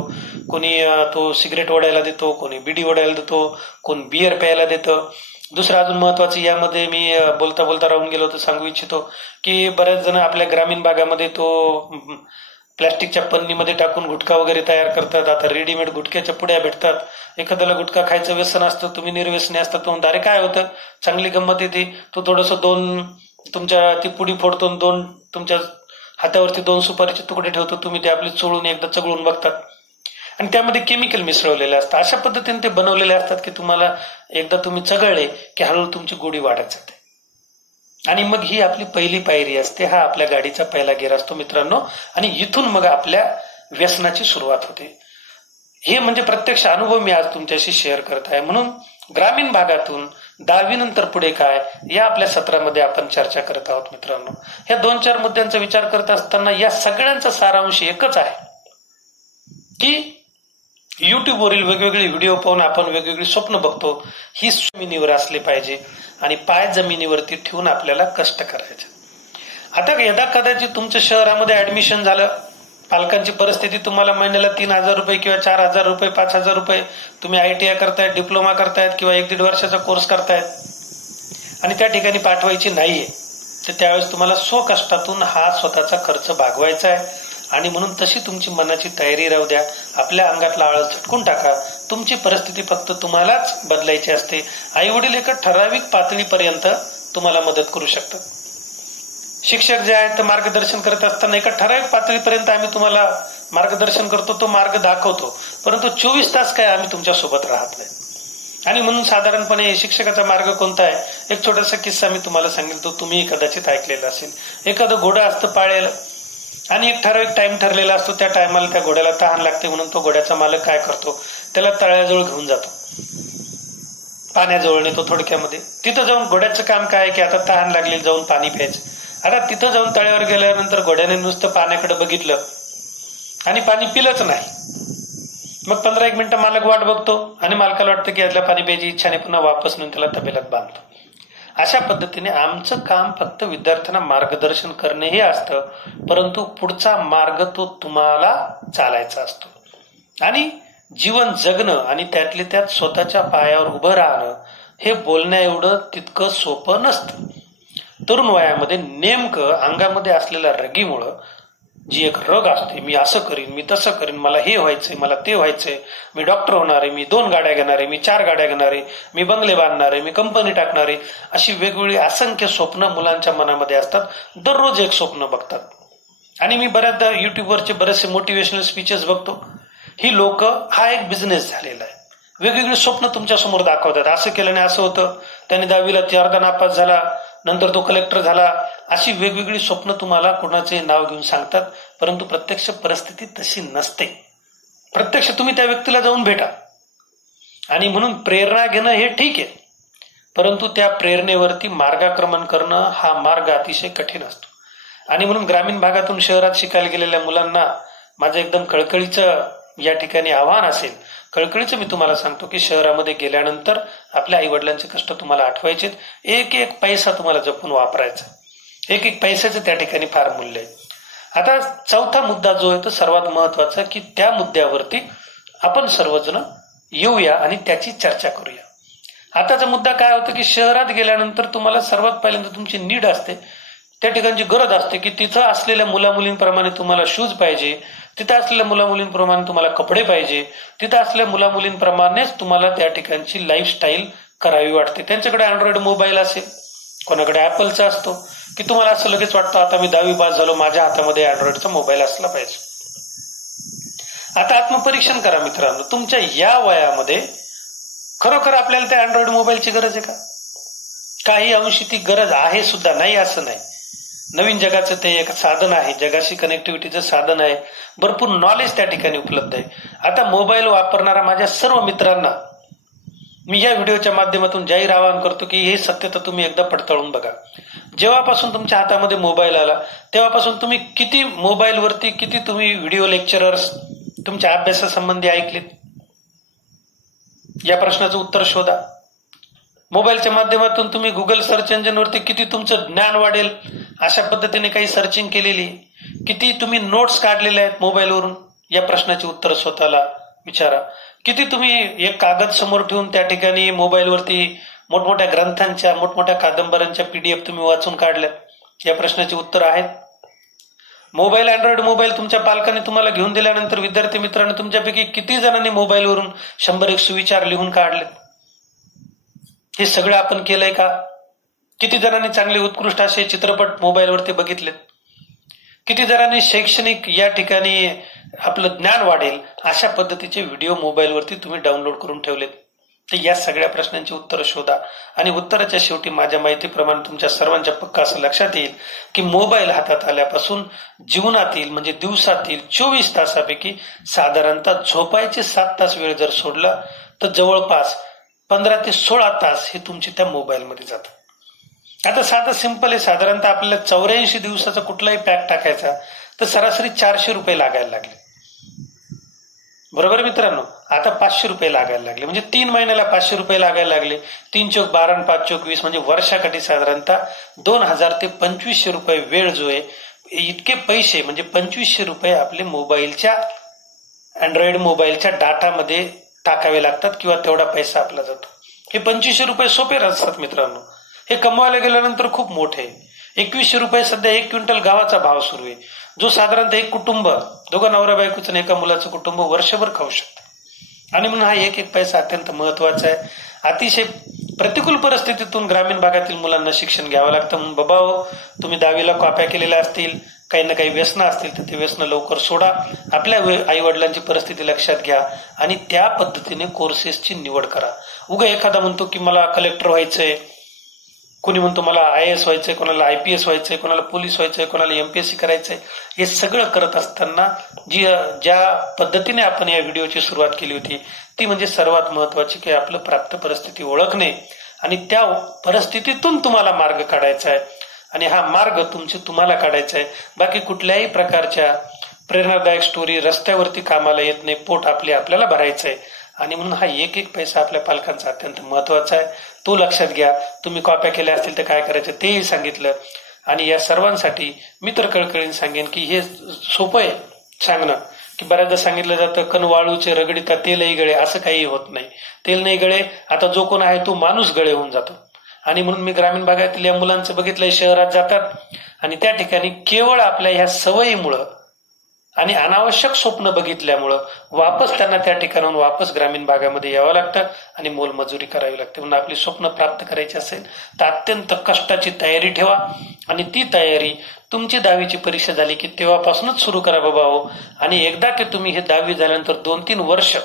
कोणी तो सिगरेट ओढायला देतो, कोणी बिडी ओढायला देतो, कोण बियर प्यायला देतं. दुसरं अजून महत्वाचं यामध्ये मी बोलता बोलता राहून गेलो तर सांगू इच्छितो की बऱ्याच जण आपल्या ग्रामीण भागामध्ये तो प्लॅस्टिकच्या पन्नीमध्ये टाकून गुटखा वगैरे तयार करतात. आता रेडीमेड गुटख्याच्या पुड्या भेटतात. एखाद्याला गुटखा खायचं व्यसन असतं, तुम्ही निर्व्यसनी असतात, तो अरे काय होतं, चांगली गंमत येते, तो थोडंसं 2 तुमच्या ती पुडी फोडतो, 2 तुमच्या हातावरती 2 सुपारीचे तुकडे ठेवतो, तुम्ही ते आपले चोळून एकदा चगळून बघतात आणि त्यामध्ये केमिकल मिसळलेले असतात. अशा पद्धतीने ते बनवलेले असतात की तुम्हाला एकदा तुम्ही चगळले की हळूहळू तुमची गोडी वाढत जाते. आणि मग ही आपली पहिली पायरी असते, हा आपल्या गाडीचा पहिला गेअर असतो मित्रांनो. आणि इथून मग आपल्या व्यसनाची सुरुवात होते. हे म्हणजे प्रत्यक्ष अनुभव मी आज तुमच्याशी शेअर करत आहे. म्हणून ग्रामीण भागातून 10वी नंतर पुढे काय, या आपल्या सत्रामध्ये आपण चर्चा करत आहोत मित्रांनो. ह्या 2-4 मुद्द्यांचा विचार करत असताना या सगळ्यांचा सारांश एकच आहे की युट्यूबवरील वेगवेगळे व्हिडिओ पाहून आपण वेगवेगळी स्वप्न बघतो. ही जमिनीवर असली पाहिजे आणि पाय जमिनीवरती ठेवून आपल्याला कष्ट करायचे. आता यदा कदाचित तुमच्या शहरामध्ये ऍडमिशन झालं, पालकांची परिस्थिती तुम्हाला महिन्याला 3,000 रुपये किंवा 4,000 रुपये 5,000 रुपये तुम्ही ITI करतायत, डिप्लोमा करतायत किंवा 1-1.5 वर्षाचा कोर्स करतायत आणि त्या ठिकाणी पाठवायची नाहीये, तर त्यावेळेस तुम्हाला स्वकष्टातून हा स्वतःचा खर्च भागवायचा आहे. आणि म्हणून तशी तुमची मनाची तयारी राहू द्या. आपल्या अंगातला आळस झटकून टाका. तुमची परिस्थिती फक्त तुम्हालाच बदलायची असते. आई वडील एका ठराविक पातळीपर्यंत तुम्हाला मदत करू शकतात. शिक्षक जे आहेत ते मार्गदर्शन करत असताना एका ठराविक पातळीपर्यंत आम्ही तुम्हाला मार्गदर्शन करतो, तो मार्ग दाखवतो, परंतु 24 तास काय आम्ही तुमच्या सोबत राहत नाही. आणि म्हणून साधारणपणे शिक्षकाचा मार्ग कोणता आहे, एक छोटासा किस्सा मी तुम्हाला सांगेल, तो तुम्ही कदाचित ऐकलेला असेल. एखादं घोडं असतं पाळलेलं आणि एक ठराविक टाइम ठरलेला असतो. त्या टायमाला त्या घोड्याला तहान लागते म्हणून तो घोड्याचा मालक काय करतो, त्याला तळ्याजवळ घेऊन जातो, पाण्याजवळ नेतो थोडक्यामध्ये. तिथं जाऊन घोड्याचं काम काय आहे की आता तहान लागली, जाऊन पाणी प्यायचं. आता तिथं जाऊन तळ्यावर गेल्यानंतर घोड्याने नुसतं पाण्याकडे बघितलं आणि पाणी पिलंच नाही. मग 15-1 मिनिटं मालक वाट बघतो आणि मालकाला वाटतं की यातल्या पाणी प्यायची इच्छा नाही, पुन्हा वापस नेऊन त्याला तबेल्यात बांधतो. अशा पद्धतीने आमचं काम फक्त विद्यार्थ्यांना मार्गदर्शन करणे हे असतं, परंतु पुढचा मार्ग तो तुम्हाला चालायचा असतो. आणि जीवन जगणं आणि त्यातले त्यात स्वतःच्या पायावर उभं राहणं हे बोलण्या एवढं तितकं सोपं नसतं. तरुण वयामध्ये नेमकं अंगामध्ये असलेल्या रगीमुळं जी एक रग असते, मी असं करीन, मी तसं करीन, मला हे व्हायचंय, मला ते व्हायचंय, मी डॉक्टर होणार आहे, मी 2 गाड्या घेणार आहे, मी 4 गाड्या घेणार आहे, मी बंगले बांधणार आहे, मी कंपनी टाकणार आहे, अशी वेगवेगळी असंख्य स्वप्न मुलांच्या मनामध्ये असतात. दररोज एक स्वप्न बघतात. आणि मी बऱ्याचदा युट्यूबवरचे बरेचसे मोटिवेशनल स्पीचेस बघतो. ही लोक, हा एक बिझनेस झालेला आहे. वेगवेगळी स्वप्न तुमच्या समोर दाखवतात. असं केल्याने असं होतं, त्याने 10वीला 4दा नापास झाला, नंतर तो कलेक्टर झाला. अशी वेगवेगळी स्वप्न तुम्हाला कोणाचे नाव घेऊन सांगतात, परंतु प्रत्यक्ष परिस्थिती तशी नसते. प्रत्यक्ष तुम्ही त्या व्यक्तीला जाऊन भेटा. आणि म्हणून प्रेरणा घेणं हे ठीक आहे, परंतु त्या प्रेरणेवरती मार्गाक्रमण करणं हा मार्ग अतिशय कठीण असतो. आणि म्हणून ग्रामीण भागातून शहरात शिकायला गेलेल्या मुलांना माझं एकदम कळकळीचं या ठिकाणी आव्हान असेल. कळकळीचं मी तुम्हाला सांगतो की शहरामध्ये गेल्यानंतर आपल्या आई वडिलांचे कष्ट तुम्हाला आठवायचे. एक एक पैसा तुम्हाला जपून वापरायचा. एक एक पैशाचं त्या ठिकाणी फार मूल्य आहे. आता चौथा मुद्दा जो आहे तो सर्वात महत्वाचा, की त्या मुद्द्यावरती आपण सर्वजण येऊया आणि त्याची चर्चा करूया. आताचा मुद्दा काय होतं की शहरात गेल्यानंतर तुम्हाला सर्वात पहिल्यांदा तुमची नीड असते, त्या ठिकाणची गरज असते की तिथं असलेल्या मुलामुलींप्रमाणे तुम्हाला शूज पाहिजे, तिथं असलेल्या मुलामुलींप्रमाणे तुम्हाला कपडे पाहिजे, तिथं असलेल्या मुलामुलींप्रमाणेच तुम्हाला त्या ठिकाणची लाईफस्टाईल करावी वाटते. त्यांच्याकडे अँड्रॉइड मोबाईल असेल, कोणाकडे ऍपलचा असतो, की तुम्हाला असं लगेच वाटतं आता मी 10वी पास झालो, माझ्या हातामध्ये अँड्रॉइडचा मोबाईल असला पाहिजे. आता आत्मपरीक्षण करा मित्रांनो, तुमच्या या वयामध्ये खरोखर आपल्याला त्या अँड्रॉइड मोबाईलची गरज आहे का? काही अंशी ती गरज आहे सुद्धा, नाही असं नाही. नवीन जगाचं ते एक साधन आहे, जगाशी कनेक्टिव्हिटीचं साधन आहे, भरपूर नॉलेज त्या ठिकाणी उपलब्ध आहे. आता मोबाईल वापरणाऱ्या माझ्या सर्व मित्रांना मी या व्हिडिओच्या माध्यमातून जाहीर आवाहन करतो की हे सत्य तर तुम्ही एकदा पडताळून बघा. जेव्हापासून तुमच्या हातामध्ये मोबाईल आला तेव्हापासून तुम्ही किती मोबाईलवरती किती तुम्ही व्हिडिओ लेक्चरर्स तुमच्या अभ्यासासंबंधी ऐकलेत? या प्रश्नाचं उत्तर शोधा. मोबाईलच्या माध्यमातून तुम्ही गुगल सर्च इंजिनवरती किती तुमचं ज्ञान वाढेल अशा पद्धतीने काही सर्चिंग केलेली, किती तुम्ही नोट्स काढलेल्या आहेत मोबाईलवरून, या प्रश्नाची उत्तर स्वतःला विचारा. किती तुम्ही एक कागद समोर ठेवून त्या ठिकाणी मोबाईलवरती मोठमोठ्या ग्रंथांच्या मोठमोठ्या कादंबऱ्यांच्या PDF तुम्ही वाचून काढल्यात, या प्रश्नाची उत्तर आहेत. मोबाईल, अँड्रॉइड मोबाईल तुमच्या पालकांनी तुम्हाला घेऊन दिल्यानंतर विद्यार्थी मित्रांनो तुमच्यापैकी किती जणांनी मोबाईलवरून 100 सुविचार लिहून काढलेत? हे सगळं आपण केलंय का? किती जणांनी चांगले उत्कृष्ट असे चित्रपट मोबाईलवरती बघितलेत? किती जणांनी शैक्षणिक या ठिकाणी आपलं ज्ञान वाढेल अशा पद्धतीचे व्हिडिओ मोबाईलवरती तुम्ही डाउनलोड करून ठेवलेत? तर या सगळ्या प्रश्नांची उत्तरं शोधा. आणि उत्तराच्या शेवटी माझ्या माहितीप्रमाणे तुमच्या सर्वांच्या पक्का असं लक्षात येईल की मोबाईल हातात आल्यापासून जीवनातील म्हणजे दिवसातील 24 तासापैकी साधारणतः झोपायचे 7 तास वेळ जर सोडला तर जवळपास 15 ते 16 तास हे तुमचे त्या मोबाईलमध्ये जातात. आता साधं सिंपल आहे, साधारणतः आपल्याला 84 दिवसाचा कुठलाही पॅक टाकायचा तर सरासरी 400 रुपये लागायला लागले. बरोबर मित्रांनो, आता 500 रुपये लागायला लागले, म्हणजे 3 महिन्याला 500 रुपये लागायला लागले. 3 चौक 12 आणि 5 चौक 20 म्हणजे वर्षाकाठी साधारणतः 2000 ते 2500 रुपये वेळ जो आहे, इतके पैसे म्हणजे 2500 रुपये आपले मोबाईलच्या अँड्रॉइड मोबाईलच्या डाटामध्ये टाकावे लागतात किंवा तेवढा पैसा आपला जातो. हे 2500 रुपये सोपे असतात मित्रांनो, हे कमवायला गेल्यानंतर खूप मोठे आहे. 2100 रुपये सध्या 1 क्विंटल गव्हाचा भाव सुरू आहे, जो साधारणतः एक कुटुंब, दोघं नवरा बायकोचं आणि एका मुलाचं कुटुंब वर्षभर खाऊ शकतं. आणि म्हणून हा एक एक पैसा अत्यंत महत्वाचा आहे. अतिशय प्रतिकूल परिस्थितीतून ग्रामीण भागातील मुलांना शिक्षण घ्यावं लागतं. म्हणून बाबा हो, तुम्ही 10वीला कॉप्या केलेल्या असतील, काही ना काही व्यसनं असतील तर ते व्यसनं लवकर सोडा. आपल्या आई वडिलांची परिस्थिती लक्षात घ्या आणि त्या पद्धतीने कोर्सेसची निवड करा. उगा एखादा म्हणतो की मला कलेक्टर व्हायचंय, कोणी म्हणतो मला IAS व्हायचंय, कोणाला IPS व्हायचंय, कोणाला पोलीस व्हायचंय, कोणाला MPSC करायचंय. हे सगळं करत असताना ज्या पद्धतीने आपण या व्हिडिओची सुरुवात केली होती ती म्हणजे सर्वात महत्वाची की आपलं प्राप्त परिस्थिती ओळखणे आणि त्या परिस्थितीतून तुम्हाला मार्ग काढायचा आहे. आणि हा मार्ग तुम्हाला काढायचा आहे. बाकी कुठल्याही प्रकारच्या प्रेरणादायक स्टोरी रस्त्यावरती कामाला येत नाही. पोट आपल्याला भरायचं आहे. आणि म्हणून हा एक एक पैसा आपल्या पालकांचा अत्यंत महत्वाचा आहे. तो लक्षात घ्या. तुम्ही कॉप्या केल्या असतील तर काय करायचं तेही सांगितलं. आणि या सर्वांसाठी मी तर कळकळीने सांगेन की हे सोपं आहे सांगणं, की बऱ्याचदा सांगितलं जातं कण वाळूचे रगडीता तेलही गळे, असं काही होत नाही. तेल नाही गळे, आता जो कोण आहे तो माणूस गळे होऊन जातो. आणि म्हणून मी ग्रामीण भागातील या मुलांचं बघितलंय, शहरात जातात आणि त्या ठिकाणी केवळ आपल्या ह्या सवयीमुळं आणि अनावश्यक स्वप्न बघितल्यामुळं वापस त्यांना त्या ठिकाणाहून वापस ग्रामीण भागामध्ये यावं लागतं आणि मोलमजुरी करावी लागते. म्हणून आपली स्वप्न प्राप्त करायची असेल तर अत्यंत कष्टाची तयारी ठेवा आणि ती तयारी तुमची 10वीची परीक्षा झाली की तेव्हापासूनच सुरू करा बाबा हो. आणि एकदा की तुम्ही हे 10वी झाल्यानंतर 2-3 वर्ष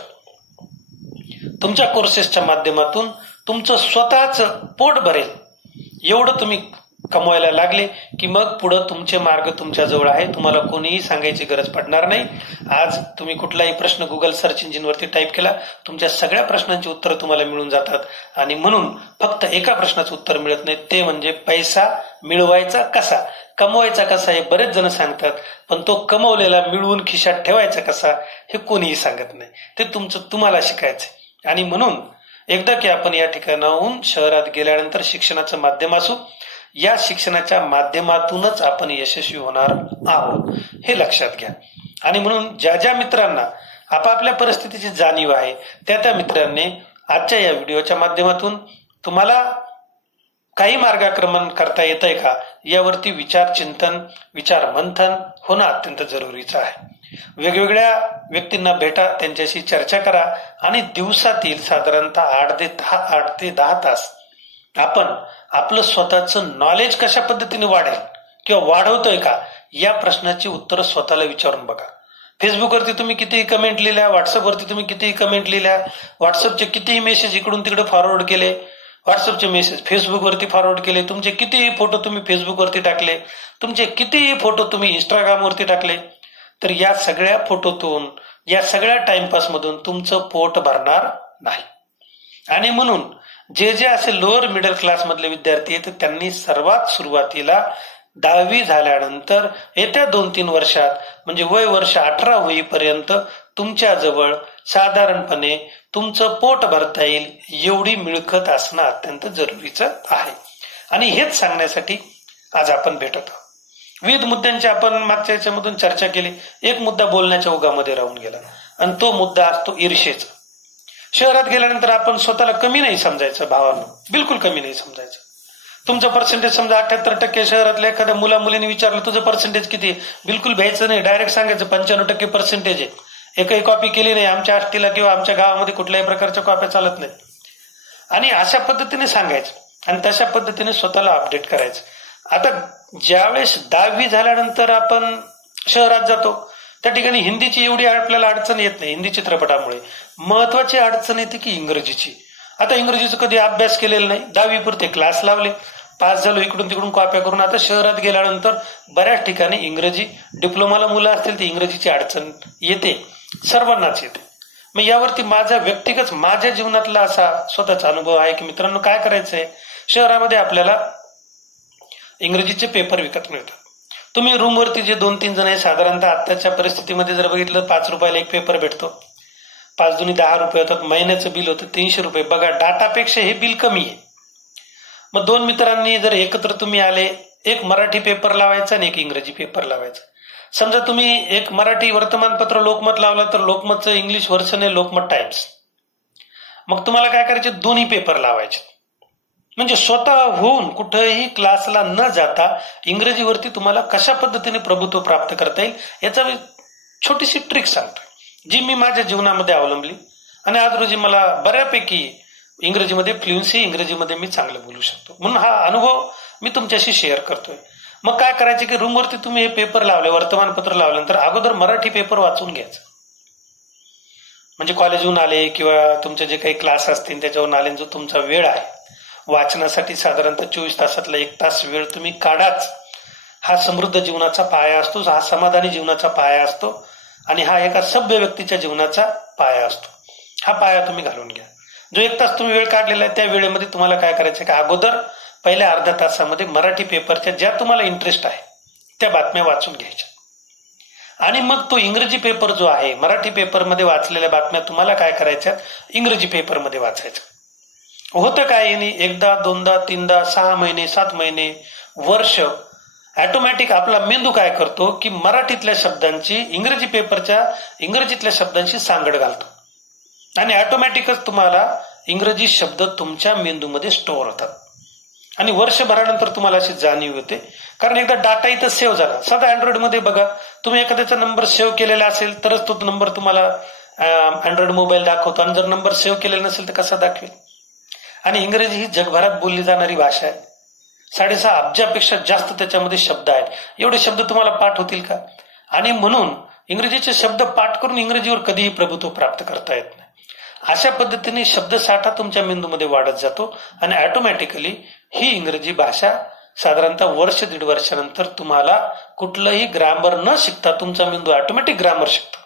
तुमच्या कोर्सेसच्या माध्यमातून तुमचं स्वतःच पोट भरेल एवढं तुम्ही कमवायला लागले की मग पुढं तुमचे मार्ग तुमच्या जवळ आहे. तुम्हाला कोणीही सांगायची गरज पडणार नाही. आज तुम्ही कुठलाही प्रश्न गुगल सर्च इंजिनवरती टाईप केला, तुमच्या सगळ्या प्रश्नांची उत्तरं तुम्हाला मिळून जातात. आणि म्हणून फक्त एका प्रश्नाचं उत्तर मिळत नाही, ते म्हणजे पैसा मिळवायचा कसा, कमवायचा कसा. हे बरेच जण सांगतात, पण तो कमवलेला मिळवून खिशात ठेवायचा कसा हे कोणीही सांगत नाही. ते तुम्हाला शिकायचंय. आणि म्हणून एकदा की आपण या ठिकाणाहून शहरात गेल्यानंतर शिक्षणाचं माध्यम असू, या शिक्षणाच्या माध्यमातूनच आपण यशस्वी होणार आहोत हे लक्षात घ्या. आणि म्हणून ज्या ज्या मित्रांना आपापल्या परिस्थितीची जाणीव आहे त्या मित्रांनी आजच्या या व्हिडिओच्या माध्यमातून तुम्हाला काही मार्गक्रमण करता येतंय का यावरती विचार चिंतन, विचार मंथन होणं अत्यंत जरुरीचं आहे. वेगवेगळ्या व्यक्तींना भेटा, त्यांच्याशी चर्चा करा आणि दिवसातील साधारणतः 8 ते 10 तास आपण आपलं स्वतःचं नॉलेज कशा पद्धतीने वाढेल किंवा वाढवतोय का या प्रश्नाची उत्तरं स्वतःला विचारून बघा. फेसबुकवरती तुम्ही कितीही कमेंट लिहिल्या, व्हॉट्सअपवरती तुम्ही कितीही कमेंट लिहिल्या, व्हॉट्सअपचे कितीही मेसेज इकडून तिकडे फॉरवर्ड केले, व्हॉट्सअपचे मेसेज फेसबुकवरती फॉरवर्ड केले, तुमचे कितीही फोटो तुम्ही फेसबुकवरती टाकले, तुमचे कितीही फोटो तुम्ही इंस्टाग्रामवरती टाकले, तर या सगळ्या फोटोतून, या सगळ्या टाइमपासमधून तुमचं पोट भरणार नाही. आणि म्हणून जे जे असे लोअर मिडल क्लास मधले विद्यार्थी आहेत त्यांनी सर्वात सुरुवातीला 10वी झाल्यानंतर येत्या 2-3 वर्षात म्हणजे वय वर्ष 18 होईपर्यंत तुमच्याजवळ साधारणपणे तुमचं पोट भरता येईल एवढी मिळकत असणं अत्यंत जरुरीचं आहे. आणि हेच सांगण्यासाठी आज आपण भेटत आहोत. विविध मुद्द्यांची आपण मागच्या याच्यामधून चर्चा केली. एक मुद्दा बोलण्याच्या ओघामध्ये राहून गेला आणि तो मुद्दा असतो ईर्षेचा. शहरात गेल्यानंतर आपण स्वतःला कमी नाही समजायचं भावानं, बिलकुल कमी नाही समजायचं. तुमचं पर्सेंटेज समजा 78% शहरातल्या एखाद्या मुलीने विचारलं तुझं पर्सेंटेज किती, बिलकुल भ्यायचं नाही, डायरेक्ट सांगायचं 95% पर्सेंटेज आहे. एकही कॉपी केली नाही. आमच्या आष्टीला किंवा आमच्या गावामध्ये कुठल्याही प्रकारच्या कॉप्या चालत नाहीत. आणि अशा पद्धतीने सांगायचं आणि तशा पद्धतीने स्वतःला अपडेट करायचं. आता ज्यावेळेस 10वी झाल्यानंतर आपण शहरात जातो त्या ठिकाणी हिंदीची एवढी आपल्याला अडचण येत नाही. हिंदी चित्रपटामुळे महत्वाची अडचण येते की इंग्रजीची. आता इंग्रजीचं कधी अभ्यास केलेला नाही, 10वी पुरते क्लास लावले, पास झालो, इकडून तिकडून कॉप्या करून. आता शहरात गेल्यानंतर बऱ्याच ठिकाणी इंग्रजी डिप्लोमाला मुलं असतील ती इंग्रजीची अडचण येते, सर्वांनाच येते. मग यावरती माझा व्यक्तिगत माझ्या जीवनातला असा स्वतःचा अनुभव आहे की मित्रांनो काय करायचंय, शहरामध्ये आपल्याला इंग्रजीचे पेपर विकत मिळतात. तुम्ही रूमवरती जे 2-3 जण आहे, साधारणतः आताच्या परिस्थितीमध्ये जर बघितलं 5 रुपयाला एक पेपर भेटतो, 5 दुनी 10 रुपये होतात, महिन्याचं बिल होतं 300 रुपये. बघा, डाटापेक्षा हे बिल कमी आहे. मग 2 मित्रांनी जर एकत्र तुम्ही आले, एक मराठी पेपर लावायचा आणि एक इंग्रजी पेपर लावायचा. समजा तुम्ही एक मराठी वर्तमानपत्र लोकमत लावला तर लोकमतचं इंग्लिश व्हर्जन आहे लोकमत टाइम्स. मग तुम्हाला काय करायचे, दोन्ही पेपर लावायचे. म्हणजे स्वतःहून कुठेही क्लासला न जाता इंग्रजीवरती तुम्हाला कशा पद्धतीने प्रभुत्व प्राप्त करता येईल याचा मी छोटीशी ट्रिक सांगतोय जी मी माझ्या जीवनामध्ये अवलंबली आणि आज रोजी मला बऱ्यापैकी इंग्रजीमध्ये फ्लुएन्सी, इंग्रजीमध्ये मी चांगलं बोलू शकतो. म्हणून हा अनुभव मी तुमच्याशी शेअर करतोय. मग काय करायचे की रूमवरती तुम्ही हे पेपर लावले, वर्तमानपत्र लावल्यानंतर अगोदर मराठी पेपर वाचून घ्यायचं. म्हणजे कॉलेजहून आले किंवा तुमचे जे काही क्लास असतील त्याच्यावरून आले, जो तुमचा वेळ आहे वाचनासाठी साधारणतः 24 तासातला 1 तास वेळ तुम्ही काढाच. हा समृद्ध जीवनाचा पाया असतो, हा समाधानी जीवनाचा पाया असतो आणि हा एका सभ्य व्यक्तीच्या जीवनाचा पाया असतो. हा पाया तुम्ही घालून घ्या. जो 1 तास तुम्ही वेळ काढलेला आहे त्या वेळेमध्ये तुम्हाला काय करायचं का अगोदर पहिल्या अर्ध्या तासामध्ये मराठी पेपरच्या ज्या तुम्हाला इंटरेस्ट आहे त्या बातम्या वाचून घ्यायच्या आणि मग तो इंग्रजी पेपर जो आहे, मराठी पेपरमध्ये वाचलेल्या बातम्या तुम्हाला काय करायच्या इंग्रजी पेपरमध्ये वाचायच्या. होतं काय, एकदा, दोनदा, तीनदा, 6 महिने, 7 महिने, वर्ष, ऑटोमॅटिक आपला मेंदू काय करतो की मराठीतल्या शब्दांची इंग्रजीतल्या शब्दांशी सांगड घालतो आणि ऑटोमॅटिकच तुम्हाला इंग्रजी शब्द तुमच्या मेंदूमध्ये स्टोअर होतात. आणि वर्षभरानंतर तुम्हाला अशी जाणीव होते, कारण एकदा डाटा इथं सेव्ह झाला. साधा अँड्रॉइडमध्ये बघा, तुम्ही एखाद्याचा नंबर सेव्ह केलेला असेल तरच तो नंबर तुम्हाला अँड्रॉइड मोबाईल दाखवतो, आणि जर नंबर सेव्ह केलेला नसेल तर कसा दाखवेल. आणि इंग्रजी ही जगभरात बोलली जाणारी भाषा आहे. 6.5 अब्जापेक्षा जास्त त्याच्यामध्ये शब्द आहेत. एवढे शब्द तुम्हाला पाठ होतील का? आणि म्हणून इंग्रजीचे शब्द पाठ करून इंग्रजीवर कधीही प्रभुत्व प्राप्त करता येत नाही. अशा पद्धतीने शब्दसाठा तुमच्या मेंदूमध्ये वाढत जातो आणि ऑटोमॅटिकली ही इंग्रजी भाषा साधारणतः वर्ष 1.5 वर्षानंतर तुम्हाला कुठलंही ग्रामर न शिकता तुमचा मेंदू ऑटोमॅटिक ग्रामर शिकतो.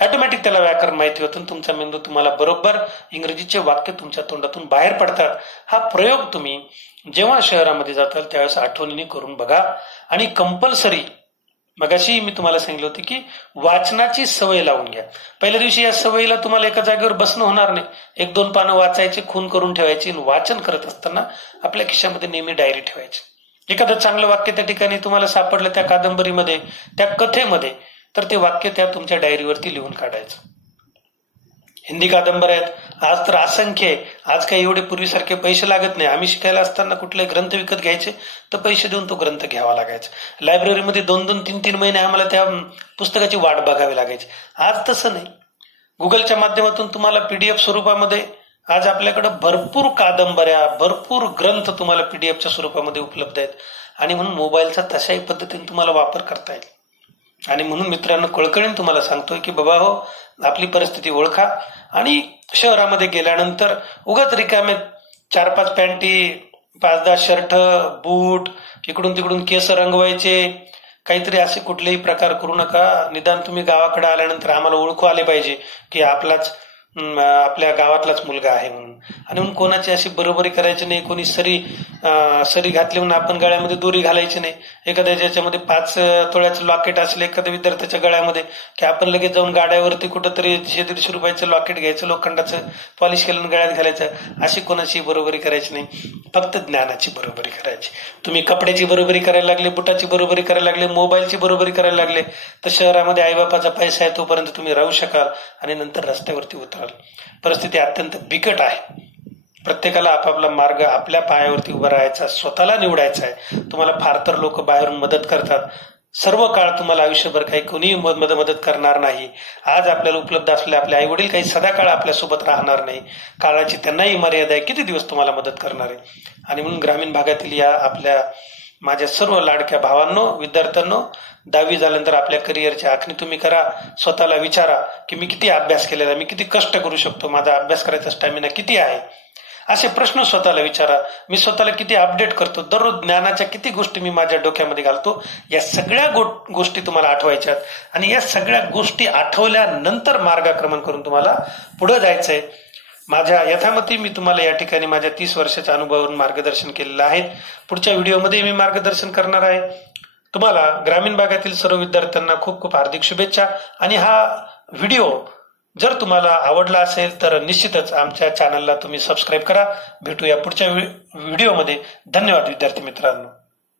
ऑटोमॅटिक त्याला व्याकरण माहिती होतं, तुमचा मेंदू तुम्हाला बरोबर इंग्रजीचे वाक्य तुमच्या तोंडातून बाहेर पडतात. हा प्रयोग तुम्ही जेव्हा शहरामध्ये जाताल त्यावेळेस आठवणीने करून बघा. आणि कंपल्सरी मगाशी मी तुम्हाला सांगितलं होतं की वाचनाची सवय लावून घ्या. पहिल्या दिवशी या सवयीला तुम्हाला एका जागेवर बसणं होणार नाही. 1-2 पानं वाचायची, खून करून ठेवायची. वाचन करत असताना आपल्या खिशामध्ये नेहमी डायरी ठेवायची. एखादं चांगलं वाक्य त्या ठिकाणी तुम्हाला सापडलं, त्या कादंबरीमध्ये, त्या कथेमध्ये, तर ते वाक्य त्या तुमच्या डायरीवरती लिहून काढायचं. हिंदी कादंबऱ्या आहेत आज तर असंख्य आहे. आज काही एवढे पूर्वीसारखे पैसे लागत नाही. आम्ही शिकायला असताना कुठले ग्रंथ विकत घ्यायचे तर पैसे देऊन तो ग्रंथ घ्यावा लागायचा. लायब्ररीमध्ये 2-2, 3-3 महिने आम्हाला त्या पुस्तकाची वाट बघावी लागायची. आज तसं नाही. गुगलच्या माध्यमातून तुम्हाला पीडीएफ स्वरूपामध्ये आज आपल्याकडे भरपूर कादंबऱ्या, भरपूर ग्रंथ तुम्हाला पीडीएफच्या स्वरूपामध्ये उपलब्ध आहेत. आणि म्हणून मोबाईलचा तशाही पद्धतीने तुम्हाला वापर करता येईल. आणि म्हणून मित्रांनो, कळकळीने तुम्हाला सांगतोय की बाबा हो, आपली परिस्थिती ओळखा आणि शहरामध्ये गेल्यानंतर उगाच रिकामे 4-5 पॅन्टी, 5-10 शर्ट, बूट, इकडून तिकडून केस रंगवायचे, काहीतरी असे कुठलेही प्रकार करू नका. निदान तुम्ही गावाकडे आल्यानंतर आम्हाला ओळखू आले पाहिजे की आपल्या गावातलाच मुलगा आहे म्हणून. आणि म्हणून कोणाची अशी बरोबरी करायची नाही. कोणी सरी घातली म्हणून आपण गळ्यामध्ये दोरी घालायची नाही. एखाद्या ज्याच्यामध्ये 5 तोळ्याचं लॉकेट असेल एखाद्या विद्यार्थ्याच्या गळ्यामध्ये की आपण लगेच जाऊन गाड्यावरती कुठंतरी 100-150 रुपयाचं लॉकेट घ्यायचं, लोखंडाचं, पॉलिश केलं गळ्यात घालायचं. अशी कोणाची बरोबरी करायची नाही. फक्त ज्ञानाची बरोबरी करायची. तुम्ही कपड्याची बरोबरी करायला लागले, बुटाची बरोबरी करायला लागले, मोबाईलची बरोबरी करायला लागले तर शहरामध्ये आईबापाचा पैसा आहे तोपर्यंत तुम्ही राहू शकाल आणि नंतर रस्त्यावरती उतराल. परिस्थिती अत्यंत बिकट आहे. प्रत्येकाला आपापला मार्ग आपल्या पायावरती उभा राहायचा, स्वतःला निवडायचा आहे. तुम्हाला फार तर लोक बाहेरून मदत करतात. सर्व काळ तुम्हाला आयुष्यभर काही कोणीही मदत करणार नाही. आज आपल्याला उपलब्ध असलेले आपले आई वडील काही सदाकाळ आपल्यासोबत राहणार नाही. काळाची त्यांनाही मर्यादा आहे. किती दिवस तुम्हाला मदत करणार आहे. आणि म्हणून ग्रामीण भागातील या आपल्या माझ्या सर्व लाडक्या भावांनो, विद्यार्थ्यांनो, 10वी झाल्यानंतर आपल्या करिअरची आखणी तुम्ही करा. स्वतःला विचारा की मी किती अभ्यास केलेला, मी किती कष्ट करू शकतो, माझा अभ्यास करायचा स्टॅमिना किती आहे. असे प्रश्न स्वतःला विचारा. मी स्वतःला किती अपडेट करतो, दररोज ज्ञानाच्या किती गोष्टी मी माझ्या डोक्यामध्ये घालतो. या सगळ्या गोष्टी तुम्हाला आठवायच्यात. आणि या सगळ्या गोष्टी आठवल्यानंतर मार्गक्रमण करून तुम्हाला पुढे जायचंय. माझ्या यथामती मी तुम्हाला या ठिकाणी माझ्या 30 वर्षाच्या अनुभवावरून मार्गदर्शन केलेलं आहे. पुढच्या व्हिडिओमध्ये मी मार्गदर्शन करणार आहे. तुम्हाला ग्रामीण भागातील सर्व विद्यार्थ्यांना खूप खूप हार्दिक शुभेच्छा. आणि हा व्हिडिओ जर तुम्हाला आवडला असेल तर निश्चितच आमच्या चॅनलला तुम्ही सबस्क्राईब करा. भेटूया पुढच्या व्हिडिओमध्ये. धन्यवाद विद्यार्थी मित्रांनो.